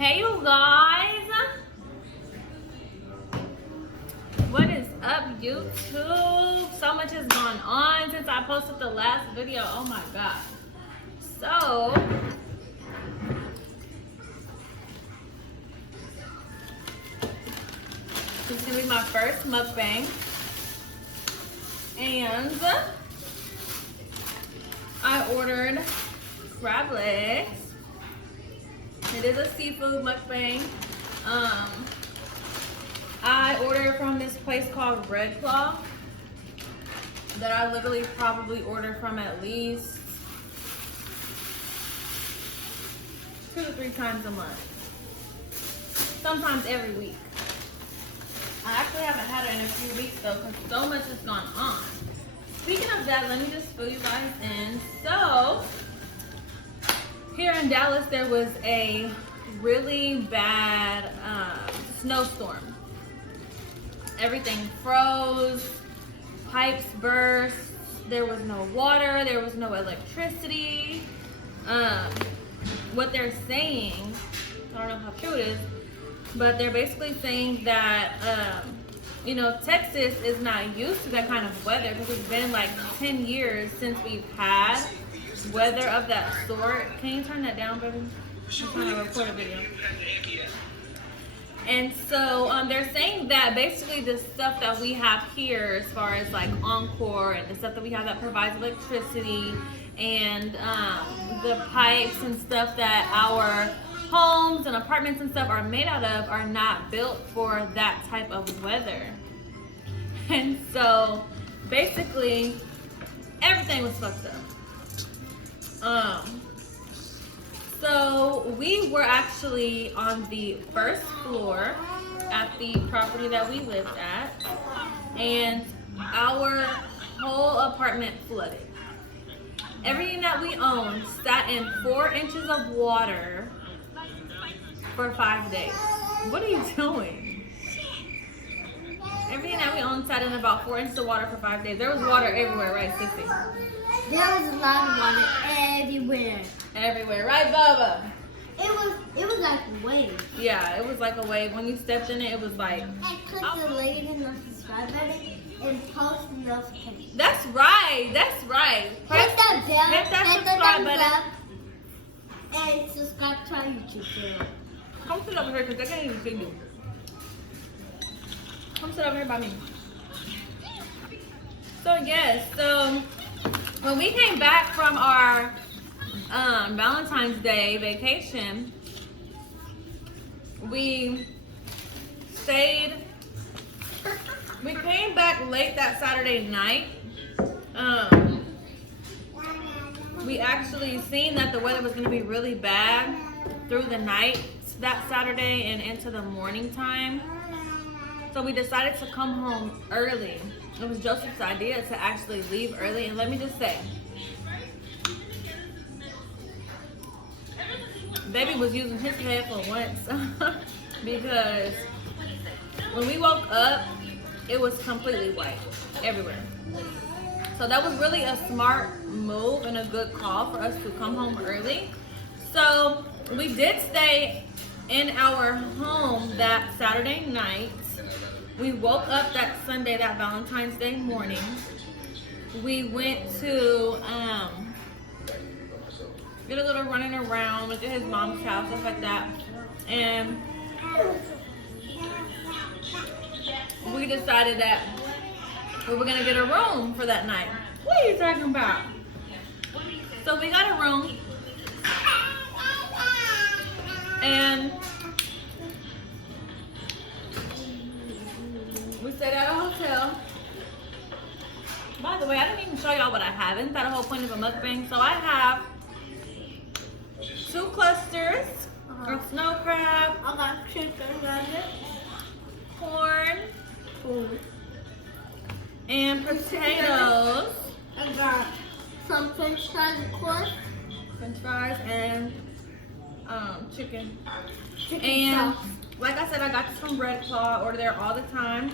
Hey you guys, what is up YouTube? So much has gone on since I posted the last video. Oh my god. So this is gonna be my first mukbang, and I ordered crab legs. It is a seafood mukbang. I ordered from this place called Red Claw that I literally probably order from at least 2 to 3 times a month. Sometimes every week. I actually haven't had it in a few weeks though because so much has gone on. Speaking of that, let me just fill you guys in. So, here in Dallas, there was a really bad snowstorm. Everything froze, pipes burst, there was no water, there was no electricity. What they're saying, I don't know how true it is, but they're basically saying that, you know, Texas is not used to that kind of weather because it's been like 10 years since we've had weather of that sort. Can you turn that down, baby? I'm trying to record a video. And so they're saying that basically the stuff that we have here as far as like Encore and the stuff that we have that provides electricity and the pipes and stuff that our homes and apartments and stuff are made out of are not built for that type of weather. And so basically everything was fucked up. So we were actually on the first floor at the property that we lived at, and our whole apartment flooded. Everything that we owned sat in 4 inches of water for 5 days. What are you doing? Everything that we owned sat in about 4 inches of water for 5 days. There was water everywhere, right, Sissy? There was a lot of water everywhere. Everywhere, right, Bubba? It was like a wave. Yeah, it was like a wave. When you stepped in it, it was like. And click the link in the subscribe button and post the notifications. That's right. That's right. Hit that bell. Hit that hit subscribe the button. And subscribe to our YouTube channel. Come sit over here because I can't even see you. Come sit over here by me. So yes, so when we came back from our Valentine's Day vacation, we came back late that Saturday night. We actually seen that the weather was going to be really bad through the night that Saturday and into the morning time. So we decided to come home early. It was Joseph's idea to actually leave early, and let me just say, baby was using his head for once because when we woke up, it was completely white everywhere. So that was really a smart move and a good call for us to come home early. So we did stay in our home that Saturday night. We woke up that Sunday, that Valentine's Day morning. We went to get a little running around, went to his mom's house, stuff like that. And we decided that we were gonna get a room for that night. What are you talking about? So we got a room, and we stayed at a hotel. By the way, I didn't even show y'all what I have. Isn't that the whole point of a mukbang? So I have 2 clusters of snow crab. I got chicken nuggets. Corn. And potatoes. I got some french fries, of course. French fries and chicken. Chicken And sauce. like I said, I got this from Red Claw. I order there all the time.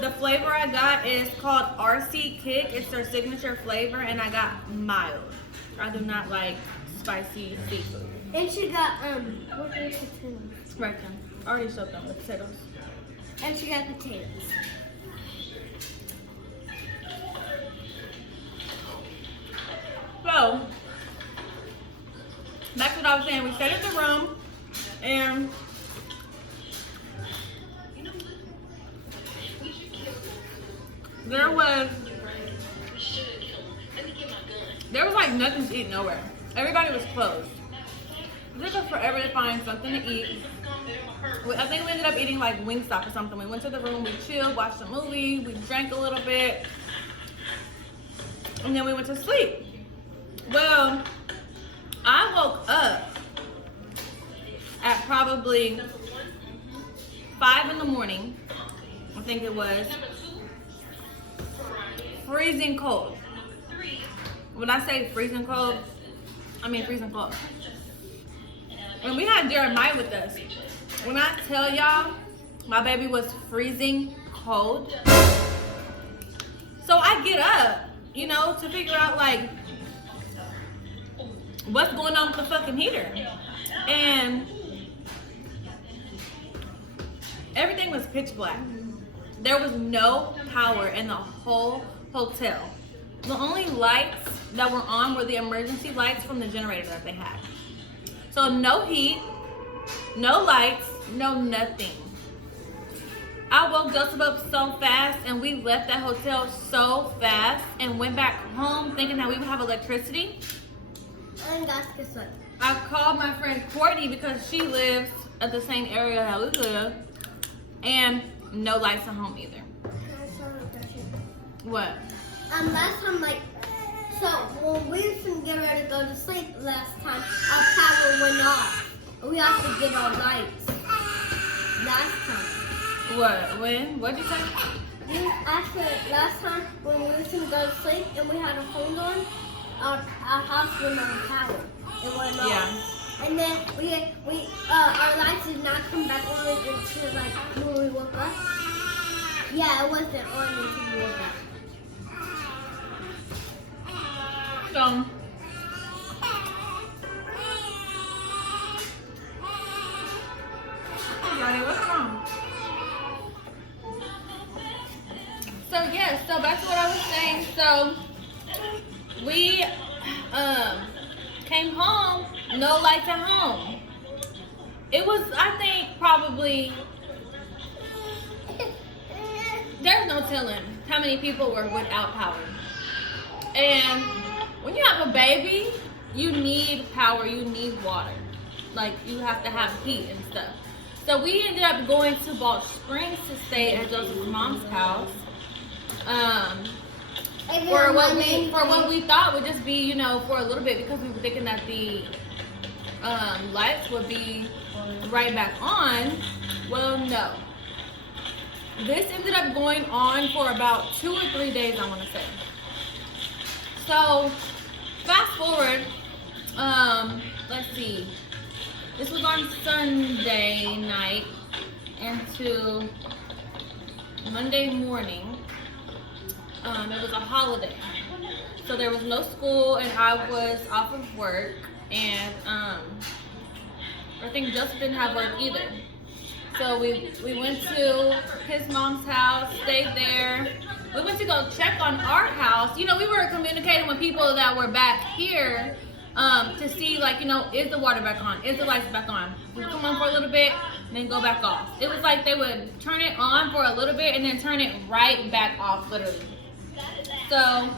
The flavor I got is called RC Kick. It's their signature flavor, and I got mild. I do not like spicy seafood. And she got what are the potatoes? Right then. I already soaked them with potatoes. And she got potatoes. So, that's what I was saying. We stayed in the room and there was like nothing to eat nowhere. Everybody was closed. It took us forever to find something to eat. I think we ended up eating like Wingstop or something. We went to the room, we chilled, watched a movie, we drank a little bit, and then we went to sleep. Well, I woke up at probably 5 in the morning, I think it was, freezing cold. When I say freezing cold, I mean freezing cold. And we had Jeremiah with us. When I tell y'all, my baby was freezing cold. So I get up, you know, to figure out like what's going on with the fucking heater. And everything was pitch black. There was no power in the whole hotel. The only lights that were on were the emergency lights from the generator that they had. So no heat, no lights, no nothing. I woke Joseph up so fast and we left that hotel so fast and went back home thinking that we would have electricity. And that's guess what? I called my friend Courtney because she lives at the same area that we live, and no lights at home either. What? Last time, like, so when we was getting ready to go to sleep last time, our power went off. We had to get our lights. Last time. What? When? What'd you say? Actually, last time when we was going to go to sleep and we had a phone on, our house went on power. It went off. Yeah. And then our lights did not come back on until like when we woke up. Yeah, it wasn't on until we woke up. So, Johnny, what's wrong? So yeah, so back to what I was saying. So we came home, no lights at home. It was, I think, probably, there's no telling how many people were without power. And when you have a baby, you need power, you need water. Like, you have to have heat and stuff. So we ended up going to Balch Springs to stay at Joseph's mom's house. For what we thought would just be, you know, for a little bit, because we were thinking that the lights would be right back on. Well, no. This ended up going on for about 2 or 3 days, I want to say. So, fast forward, let's see. This was on Sunday night into Monday morning. It was a holiday. So there was no school and I was off of work, and I think Joseph didn't have work either. So we went to his mom's house, stayed there. We went to go check on our house. You know, we were communicating with people that were back here to see, like, you know, is the water back on? Is the lights back on? We come on for a little bit and then go back off. It was like they would turn it on for a little bit and then turn it right back off, literally. So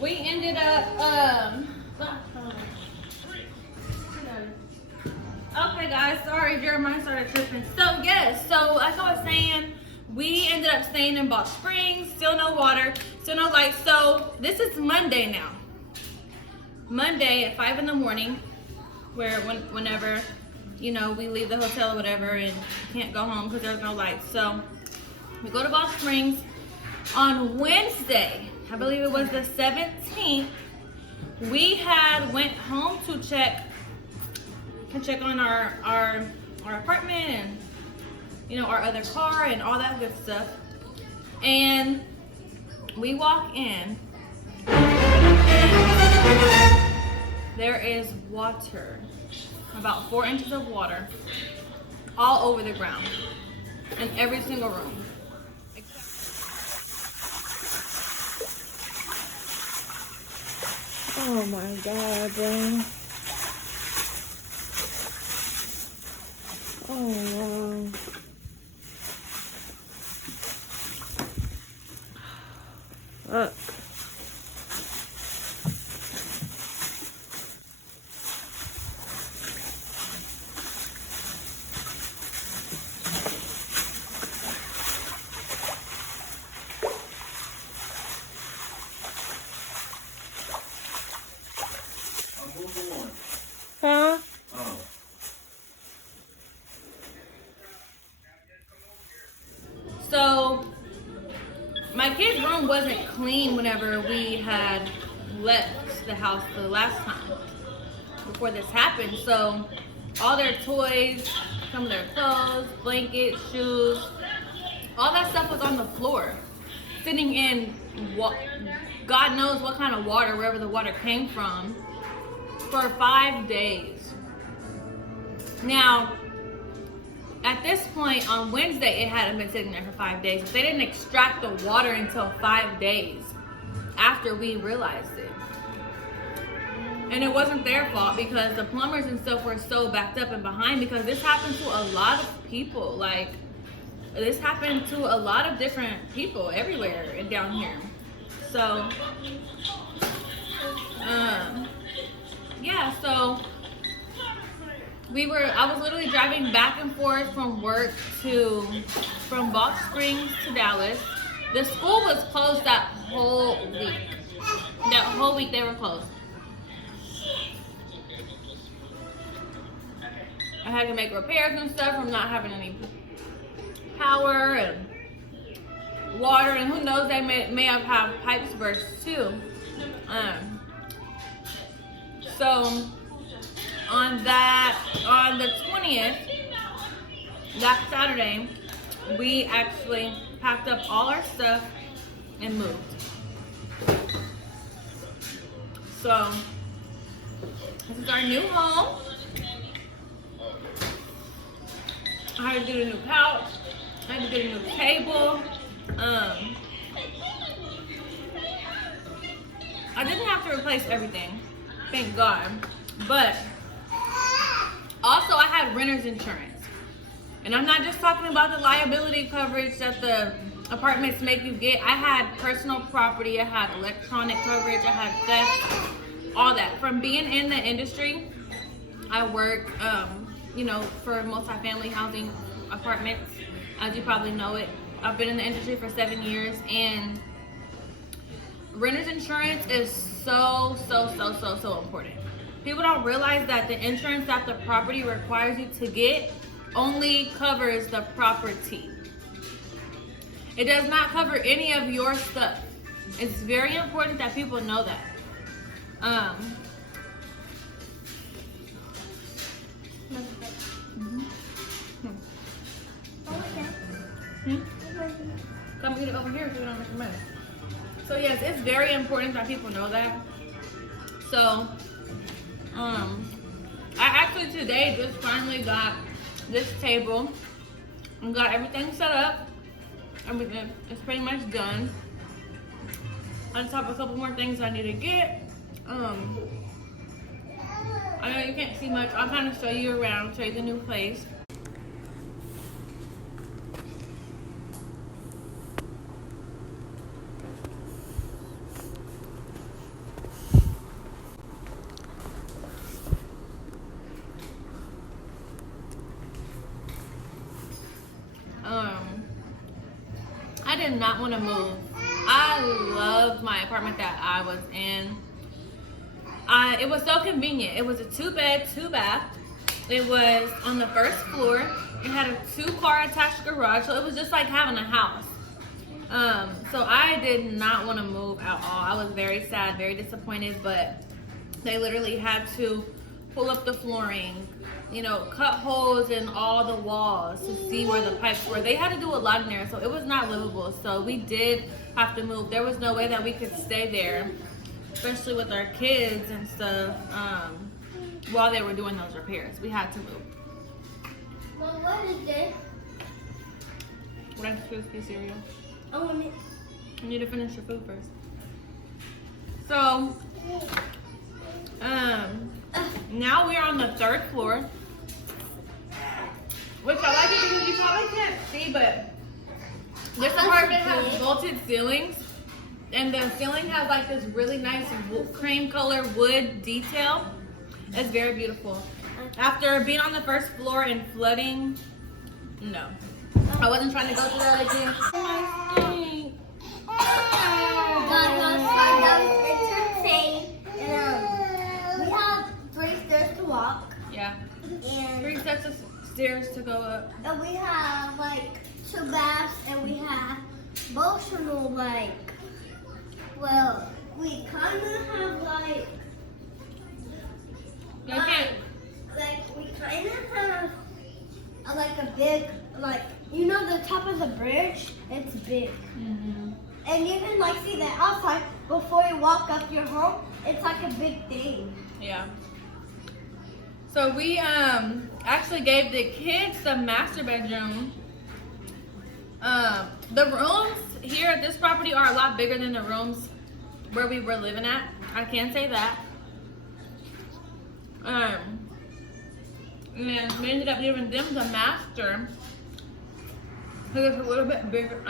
we ended up, okay guys, sorry, Jeremiah started tripping. So yes, so like I was saying, we ended up staying in Balch Springs, still no water, still no lights. So this is Monday now. Monday at 5 in the morning, whenever, you know, we leave the hotel or whatever and can't go home because there's no lights. So we go to Balch Springs. On Wednesday, I believe it was the 17th, we went home to check on our apartment and, you know, our other car and all that good stuff. And we walk in and there is water about 4 inches of water all over the ground in every single room. Oh my God, bro. Oh wow. Look. Huh? Oh. So, my kid's room wasn't clean whenever we had left the house the last time before this happened. So, all their toys, some of their clothes, blankets, shoes, all that stuff was on the floor, sitting in God knows what kind of water, wherever the water came from, for 5 days. Now, at this point on Wednesday, it hadn't been sitting there for 5 days. But they didn't extract the water until 5 days after we realized it. And it wasn't their fault because the plumbers and stuff were so backed up and behind, because this happened to a lot of people. Like, this happened to a lot of different people everywhere and down here. So, yeah, so I was literally driving back and forth from work from Box Springs to Dallas. The school was closed that whole week. That whole week they were closed. I had to make repairs and stuff from not having any power and water, and who knows, they may have had pipes burst too. So on the 20th, that Saturday, we actually packed up all our stuff and moved. So this is our new home. I had to get a new couch. I had to get a new table. I didn't have to replace everything, thank God. But also I had renter's insurance. And I'm not just talking about the liability coverage that the apartments make you get. I had personal property, I had electronic coverage, I had theft, all that. From being in the industry, I work, for multifamily housing apartments, as you probably know it. I've been in the industry for 7 years, and renter's insurance is so important. People don't realize that the insurance that the property requires you to get only covers the property. It does not cover any of your stuff. It's very important that people know that. Come get it over here so you don't make a mess. So yes, it's very important that people know that. So, I actually today just finally got this table and got everything set up. Everything is pretty much done. I just have a couple more things I need to get. I know you can't see much. I'll kind of show you around, show you the new place. I did not want to move. I loved my apartment that I was in. It was so convenient. It was a 2-bed, 2-bath. It was on the first floor. It had a 2-car attached garage, so it was just like having a house. So I did not want to move at all. I was very sad, very disappointed, but they literally had to pull up the flooring, cut holes in all the walls to see where the pipes were. They had to do a lot in there, so it was not livable. So we did have to move. There was no way that we could stay there, especially with our kids and stuff. while they were doing those repairs. We had to move. Mom, what is this? Rice Krispie cereal. I want it. You need to finish your food first. So, now we're on the 3rd floor. Which I like it because you probably can't see, but this apartment has vaulted ceilings. And the ceiling has like this really nice cream color wood detail. It's very beautiful. After being on the 1st floor and flooding, no. I wasn't trying to go through that again. We have 3 stairs to walk. Yeah. And 3 sets of stairs to go up. And we have like 2 baths, and we have emotional well, we kind of have we kind of have like a big, you know, the top of the bridge, it's big. Mm-hmm. And you can see the outside before you walk up your home. It's like a big thing. Yeah. So we actually gave the kids the master bedroom. The rooms here at this property are a lot bigger than the rooms where we were living at. I can say that. And we ended up giving them the master because it's a little bit bigger.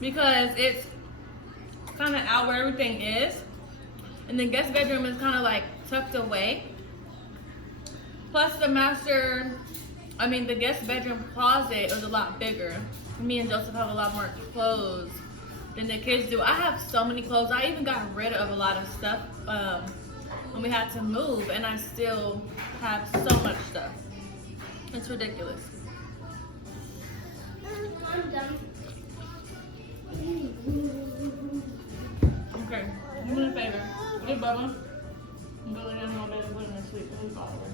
Because it's kind of out where everything is, and the guest bedroom is kind of tucked away. Plus the guest bedroom closet is a lot bigger. Me and Joseph have a lot more clothes than the kids do. I have so many clothes. I even got rid of a lot of stuff when we had to move, and I still have so much stuff. It's ridiculous. I'm done. Okay, do me a favor. Get Bubba. I'm going to my bed and put him to sleep. He's all over.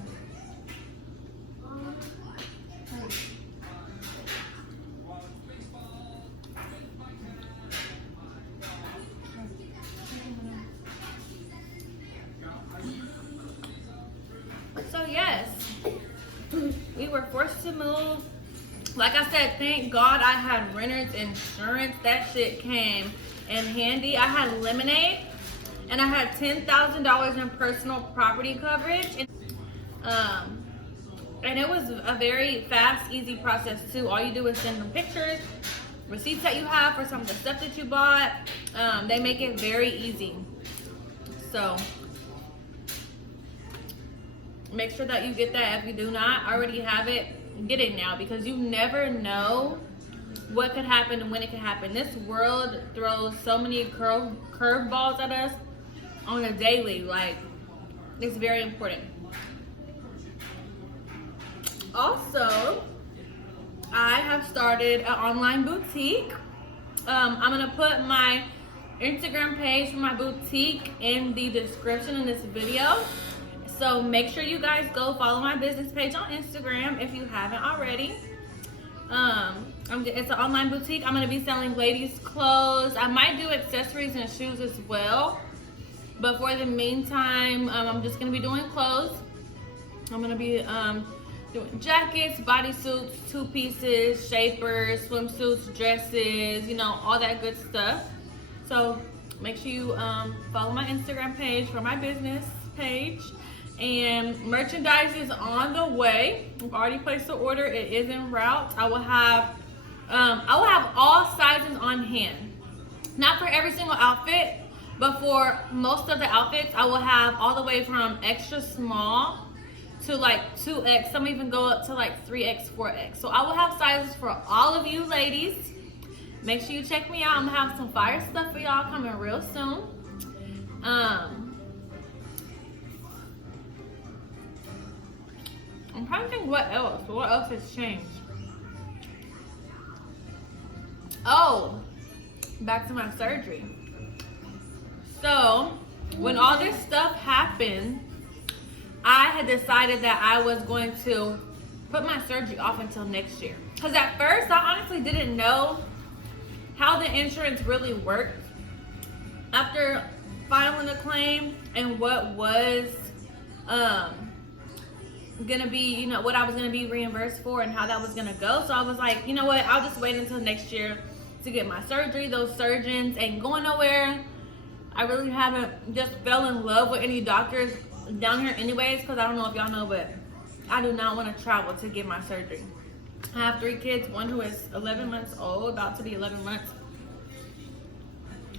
So yes, we were forced to move. Like I said, thank God I had renter's insurance. That shit came in handy. I had Lemonade, and I had $10,000 in personal property coverage. And it was a very fast, easy process too. All you do is send them pictures, receipts that you have for some of the stuff that you bought. They make it very easy. So make sure that you get that. If you do not already have it, get it now, because you never know what could happen and when it could happen. This world throws so many curveballs at us on a daily. It's very important. Also, I have started an online boutique. I'm gonna put my Instagram page for my boutique in the description in this video. So make sure you guys go follow my business page on Instagram if you haven't already. It's an online boutique. I'm going to be selling ladies' clothes. I might do accessories and shoes as well. But for the meantime, I'm just going to be doing clothes. I'm going to be doing jackets, bodysuits, 2-pieces, shapers, swimsuits, dresses, all that good stuff. So make sure you follow my Instagram page for my business page. And merchandise is on the way. I've already placed the order. It is en route. I will have all sizes on hand. Not for every single outfit, but for most of the outfits, I will have all the way from extra small to 2X. Some even go up to 3X, 4X. So I will have sizes for all of you ladies. Make sure you check me out. I'm gonna have some fire stuff for y'all coming real soon. I'm trying to think what else has changed. Oh, back to my surgery. So, when all this stuff happened, I had decided that I was going to put my surgery off until next year. Because at first, I honestly didn't know how the insurance really worked. After filing the claim and what was gonna be, you know, what I was gonna be reimbursed for and how that was gonna go. So I was like, you know what, I'll just wait until next year to get my surgery. Those surgeons ain't going nowhere. I really haven't just fell in love with any doctors down here anyways, because I don't know if y'all know, but I do not want to travel to get my surgery. I have 3 kids, one who is 11 months old, about to be 11 months.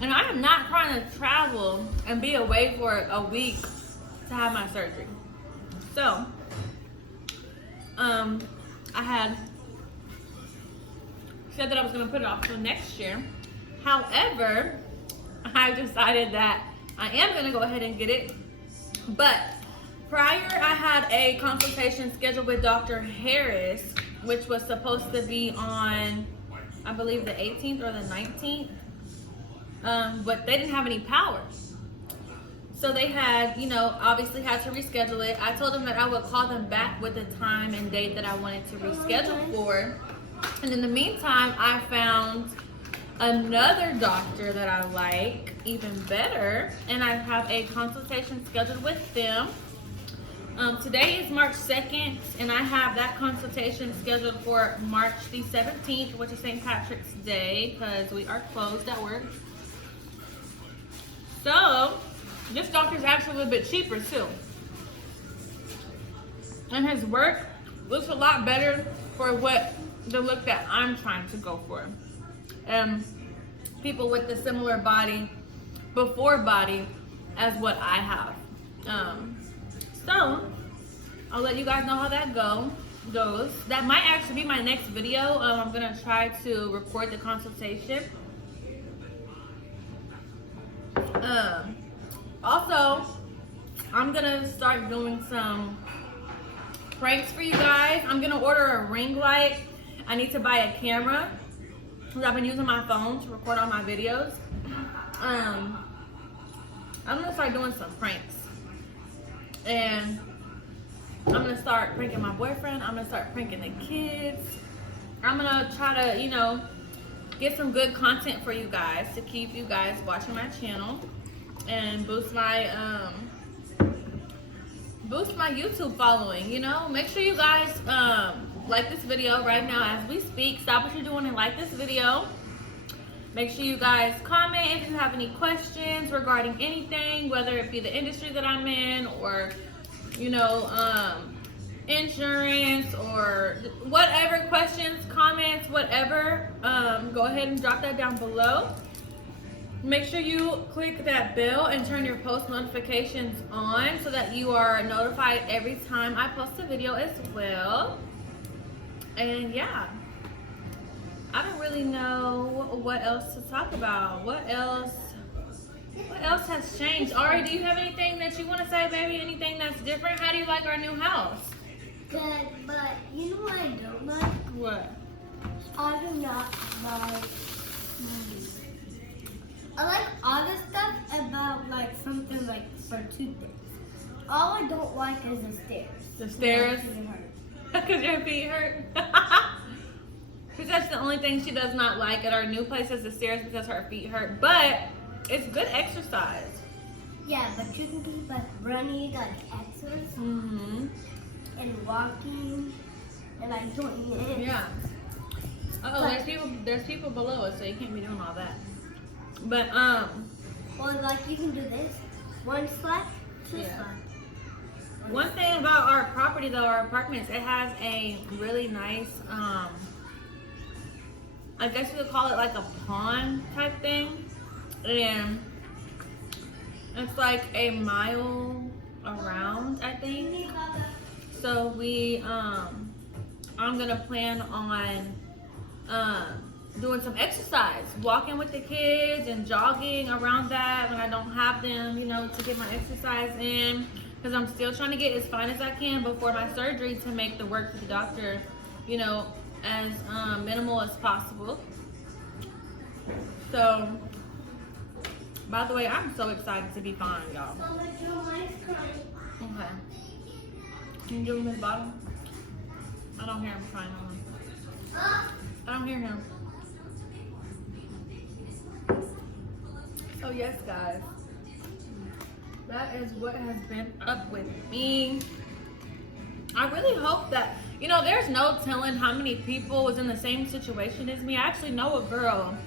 And I am not trying to travel and be away for a week to have my surgery. So, I had said that I was going to put it off till next year. However, I decided that I am going to go ahead and get it. But prior, I had a consultation scheduled with Dr. Harris, which was supposed to be on, I believe, the 18th or the 19th. But they didn't have any power. So they had, you know, obviously had to reschedule it. I told them that I would call them back with the time and date that I wanted to reschedule for. And in the meantime, I found another doctor that I like even better, and I have a consultation scheduled with them. Today is March 2nd, and I have that consultation scheduled for March the 17th, which is St. Patrick's Day, because we are closed at work. So this doctor's actually a little bit cheaper too, and his work looks a lot better for what the look that I'm trying to go for. People with the similar body, before body, as what I have. So I'll let you guys know how that goes. That might actually be my next video. I'm gonna try to record the consultation. Also, I'm gonna start doing some pranks for you guys. I'm gonna order a ring light. I need to buy a camera, because I've been using my phone to record all my videos. I'm gonna start doing some pranks, and I'm gonna start pranking my boyfriend. I'm gonna start pranking the kids. I'm gonna try to, you know, get some good content for you guys to keep you guys watching my channel and boost my YouTube following. You know, make sure you guys like this video right now as we speak. Stop what you're doing and like this video. Make sure you guys comment if you have any questions regarding anything, whether it be the industry that I'm in, or, you know, insurance, or whatever questions, comments, whatever. Go ahead and drop that down below. Make sure you click that bell and turn your post notifications on so that you are notified every time I post a video as well. And yeah, I don't really know what else to talk about. What else has changed? Ari, do you have anything that you want to say, baby? Anything that's different? How do you like our new house? Good, but you know what I don't like? What? I do not like. I like all the stuff about like something like for 2 things. All I don't like is the stairs. The stairs? My feet hurt. Because your feet hurt? Because that's the only thing she does not like at our new place is the stairs, because her feet hurt. But it's good exercise. Yeah, but you can do like running, like exercise, and walking, and like doing it. Yeah. There's people below us, so you can't be doing all that. But Well, like you can do this. 1 slap, 2 slap. One thing about our property, though, our apartments, it has a really nice, I guess you could call it like a pond type thing. And it's like a mile around, I think. So I'm gonna plan on doing some exercise, walking with the kids and jogging around that when I don't have them, you know, to get my exercise in. Because I'm still trying to get as fine as I can before my surgery to make the work with the doctor, you know, as minimal as possible. So, by the way, I'm so excited to be fine, y'all. Okay. Can you give him his bottle? I don't hear him crying on. I don't hear him. So yes, guys. that is what has been up with me. I really hope that, you know, there's no telling how many people was in the same situation as me. I actually know a girl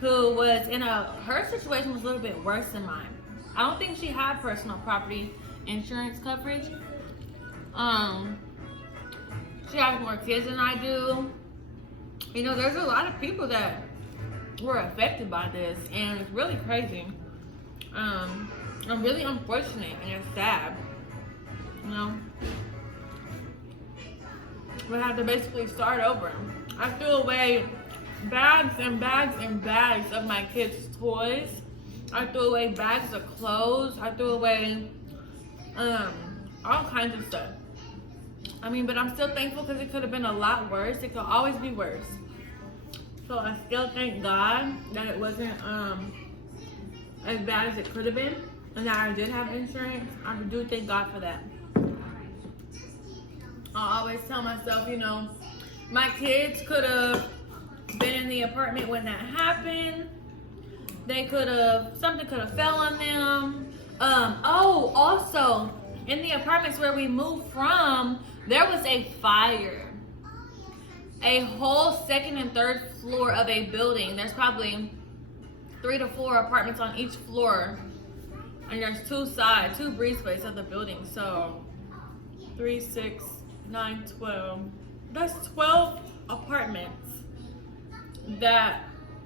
who was in her situation was a little bit worse than mine. I don't think she had personal property insurance coverage. She has more kids than I do. You know, there's a lot of people that were affected by this, and it's really crazy. Really unfortunate, and it's sad. You know, we had to basically start over. I threw away bags and bags and bags of my kids' toys. I threw away bags of clothes. I threw away all kinds of stuff. I mean, but I'm still thankful because it could have been a lot worse. It could always be worse. So I still thank God that it wasn't as bad as it could have been, and that I did have insurance. I do thank God for that. I always tell myself, you know, my kids could have been in the apartment when that happened. They could have, something could have fell on them. Also, in the apartments where we moved from, there was a fire. A whole second and third floor of a building. There's probably 3 to 4 apartments on each floor. And there's two breezeways of the building. So 3, 6, 9, 12. That's 12 apartments that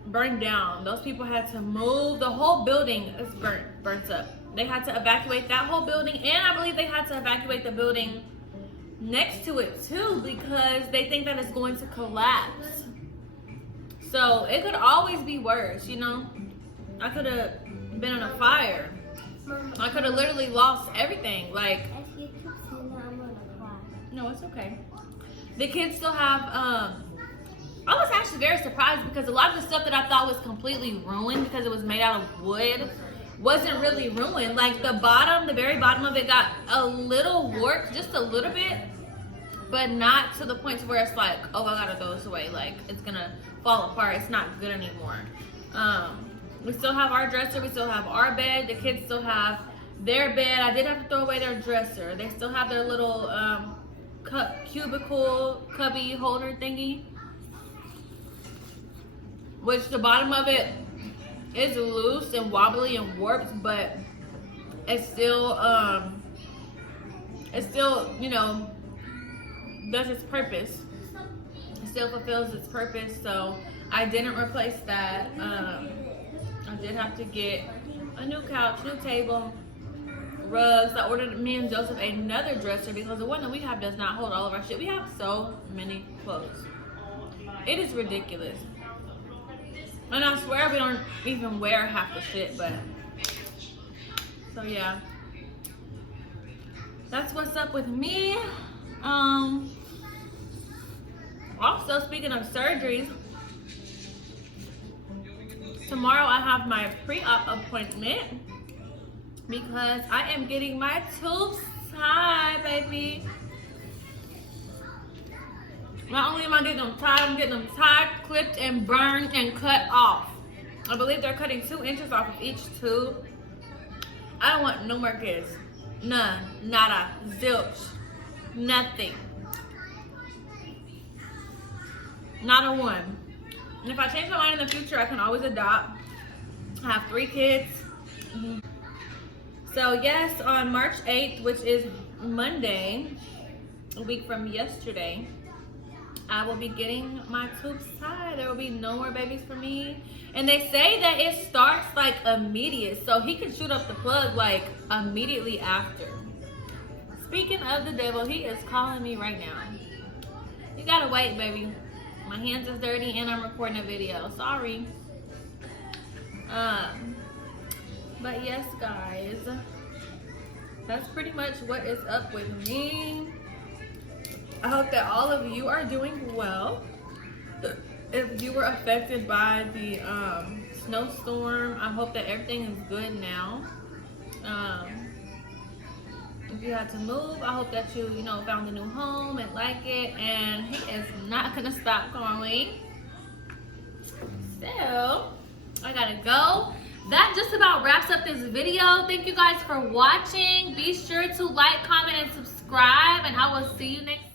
burned down. Those people had to move. The whole building is burnt up. They had to evacuate that whole building, and I believe they had to evacuate the building next to it too, because they think that it's going to collapse. So it could always be worse, you know. I could have been in a fire. I could have literally lost everything. Like, no, it's okay. The kids still have I was actually very surprised because a lot of the stuff that I thought was completely ruined because it was made out of wood wasn't really ruined. Like the very bottom of it got a little warped, just a little bit, but not to the point where it's like, oh, I gotta throw this away. Like it's gonna fall apart. It's not good anymore. We still have our dresser. We still have our bed. The kids still have their bed. I did have to throw away their dresser. They still have their little cubicle cubby holder thingy, which the bottom of it is loose and wobbly and warped, but it's still, you know, does its purpose. It still fulfills its purpose. So I didn't replace that. I did have to get a new couch, new table, rugs. I ordered me and Joseph another dresser because the one that we have does not hold all of our shit. We have so many clothes. It is ridiculous. And I swear we don't even wear half the shit, but so yeah. That's what's up with me. Also, speaking of surgeries, tomorrow I have my pre-op appointment because I am getting my tubes tied, baby. Not only am I getting them tied, I'm getting them tied, clipped, and burned, and cut off. I believe they're cutting 2 inches off of each tube. I don't want no more kids. None. Nada. Zilch. Nothing. Not a one. And if I change my mind in the future, I can always adopt. I have 3 kids. So yes, on March 8th, which is Monday, a week from yesterday, I will be getting my tubes tied. There will be no more babies for me. And they say that it starts like immediate. So he can shoot up the plug like immediately after. Speaking of the devil, he is calling me right now. You gotta wait, baby. My hands is dirty and I'm recording a video. Sorry. But yes, guys. That's pretty much what is up with me. I hope that all of you are doing well. If you were affected by the snowstorm, I hope that everything is good now. If you had to move, I hope that you found a new home and like it. And he is not gonna stop calling. So I gotta go. that just about wraps up this video. Thank you guys for watching. Be sure to like, comment, and subscribe, and I will see you next time.